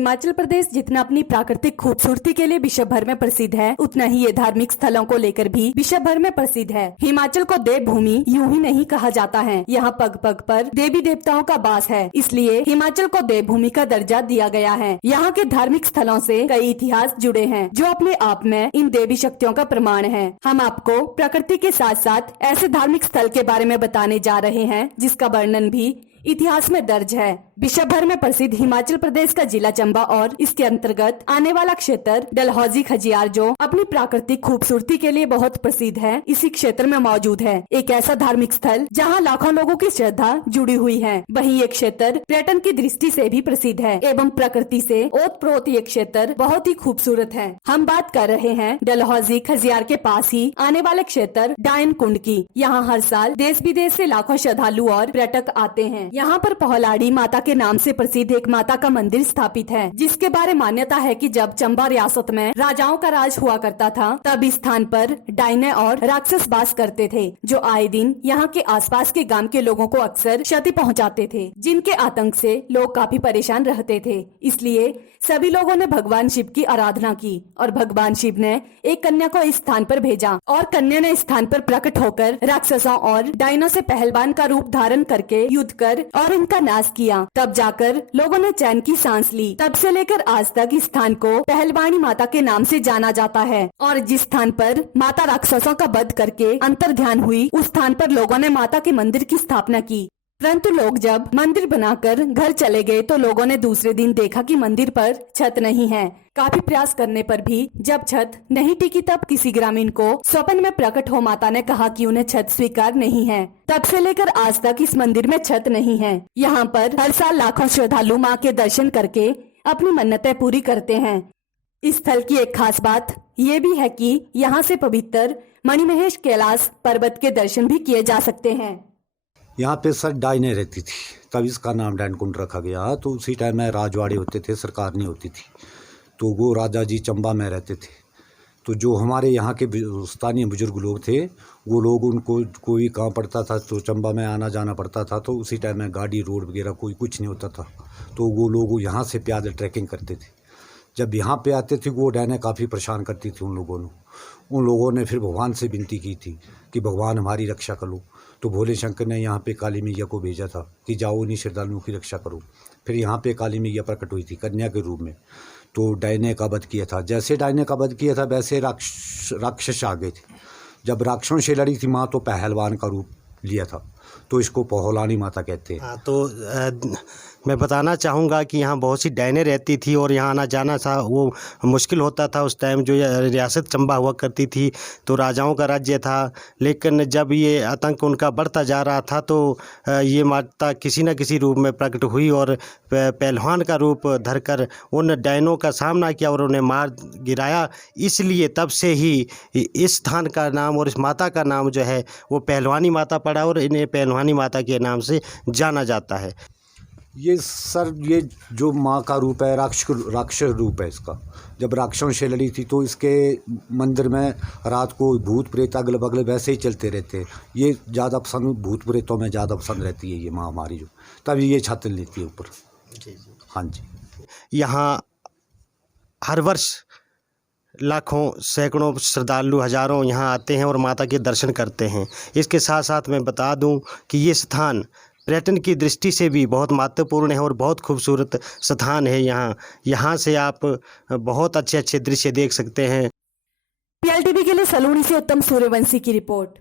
हिमाचल प्रदेश जितना अपनी प्राकृतिक खूबसूरती के लिए विश्व भर में प्रसिद्ध है, उतना ही ये धार्मिक स्थलों को लेकर भी विश्व भर में प्रसिद्ध है। हिमाचल को देवभूमि यूं ही नहीं कहा जाता है, यहाँ पग पग पर देवी देवताओं का वास है, इसलिए हिमाचल को देवभूमि का दर्जा दिया गया है। यहाँ के धार्मिक स्थलों से कई इतिहास जुड़े हैं, जो अपने आप में इन देवी शक्तियों का प्रमाण है। हम आपको प्रकृति के साथ साथ ऐसे धार्मिक स्थल के बारे में बताने जा रहे हैं जिसका वर्णन भी इतिहास में दर्ज है। विश्व भर में प्रसिद्ध हिमाचल प्रदेश का जिला चंबा और इसके अंतर्गत आने वाला क्षेत्र डलहौजी खजियार, जो अपनी प्राकृतिक खूबसूरती के लिए बहुत प्रसिद्ध है, इसी क्षेत्र में मौजूद है। एक ऐसा धार्मिक स्थल जहां लाखों लोगों की श्रद्धा जुड़ी हुई है। वहीं ये क्षेत्र पर्यटन की दृष्टि से भी प्रसिद्ध है एवं प्रकृति से ओतप्रोत ये क्षेत्र बहुत ही खूबसूरत है। हम बात कर रहे हैं डलहौजी खजियार के पास ही आने वाले क्षेत्र डायन कुंड की। यहाँ हर साल देश विदेश से लाखों श्रद्धालु और पर्यटक आते हैं। यहाँ पर पहलाड़ी माता के नाम से प्रसिद्ध एक माता का मंदिर स्थापित है, जिसके बारे मान्यता है कि जब चंबा रियासत में राजाओं का राज हुआ करता था, तब इस स्थान पर डायने और राक्षस वास करते थे, जो आए दिन यहाँ के आसपास के गांव के लोगों को अक्सर क्षति पहुँचाते थे, जिनके आतंक से लोग काफी परेशान रहते थे। इसलिए सभी लोगों ने भगवान शिव की आराधना की और भगवान शिव ने एक कन्या को इस स्थान पर भेजा और कन्या ने इस स्थान पर प्रकट होकर राक्षसों और डायनों से पहलवान का रूप धारण करके युद्ध कर और इनका नाश किया। तब जाकर लोगों ने चैन की सांस ली। तब से लेकर आज तक इस स्थान को पहलवानी माता के नाम से जाना जाता है और जिस स्थान पर माता राक्षसों का वध करके अंतर ध्यान हुई, उस स्थान पर लोगों ने माता के मंदिर की स्थापना की। परंतु लोग जब मंदिर बनाकर घर चले गए तो लोगों ने दूसरे दिन देखा कि मंदिर पर छत नहीं है। काफी प्रयास करने पर भी जब छत नहीं टिकी, तब किसी ग्रामीण को स्वप्न में प्रकट हो माता ने कहा कि उन्हें छत स्वीकार नहीं है। तब से लेकर आज तक इस मंदिर में छत नहीं है। यहाँ पर हर साल लाखों श्रद्धालु माँ के दर्शन करके अपनी मन्नतें पूरी करते हैं। इस स्थल की एक खास बात ये भी है कि यहाँ से पवित्र मणिमहेश कैलाश पर्वत के दर्शन भी किए जा सकते हैं। यहाँ पे सर डायने रहती थी, तब इसका नाम डायन कुंड रखा गया। तो उसी टाइम में राजवाड़े होते थे, सरकार नहीं होती थी, तो वो राजा जी चंबा में रहते थे। तो जो हमारे यहाँ के स्थानीय बुजुर्ग लोग थे, वो लोग उनको कोई काम पड़ता था तो चंबा में आना जाना पड़ता था। तो उसी टाइम में गाड़ी रोड वगैरह कोई कुछ नहीं होता था, तो वो लोग यहाँ से पैदल ट्रैकिंग करते थे। जब यहाँ पे आते थे वो डायने काफ़ी परेशान करती थी उन लोगों ने फिर भगवान से विनती की थी कि भगवान हमारी रक्षा करो। तो भोले शंकर ने यहाँ पे काली मैया को भेजा था कि जाओ इन्हीं श्रद्धालुओं की रक्षा करो। फिर यहाँ पे काली मैया प्रकट हुई थी कन्या के रूप में, तो डायने का वध किया था। जैसे डायने का वध किया था वैसे राक्षस आ गए थे। जब राक्षसों से लड़ी थी माँ, तो पहलवान का रूप लिया था, तो इसको पहलानी माता कहते हैं। तो मैं बताना चाहूँगा कि यहाँ बहुत सी डायने रहती थी और यहाँ आना जाना था वो मुश्किल होता था। उस टाइम जो रियासत चंबा हुआ करती थी तो राजाओं का राज्य था, लेकिन जब ये आतंक उनका बढ़ता जा रहा था तो ये माता किसी न किसी रूप में प्रकट हुई और पहलवान का रूप धरकर उन डायनों का सामना किया और उन्हें मार गिराया। इसलिए तब से ही इस स्थान का नाम और इस माता का नाम जो है वो पहलवानी माता पड़ा और इन्हें पहलवानी माता के नाम से जाना जाता है। ये सर ये जो माँ का रूप है राक्षस रूप है इसका। जब राक्षसों से लड़ी थी तो इसके मंदिर में रात को भूत प्रेत अगल बगल वैसे ही चलते रहते हैं। ये ज़्यादा पसंद भूत प्रेतों में ज़्यादा पसंद रहती है ये माँ हमारी, जो तभी ये छत लेती है ऊपर। जी। हाँ जी। यहाँ हर वर्ष लाखों सैकड़ों श्रद्धालु हजारों यहाँ आते हैं और माता के दर्शन करते हैं। इसके साथ साथ मैं बता दूं कि ये स्थान पर्यटन की दृष्टि से भी बहुत महत्वपूर्ण है और बहुत खूबसूरत स्थान है। यहाँ से आप बहुत अच्छे अच्छे दृश्य देख सकते हैं। PLTV के लिए सलूनी से उत्तम सूर्यवंशी की रिपोर्ट।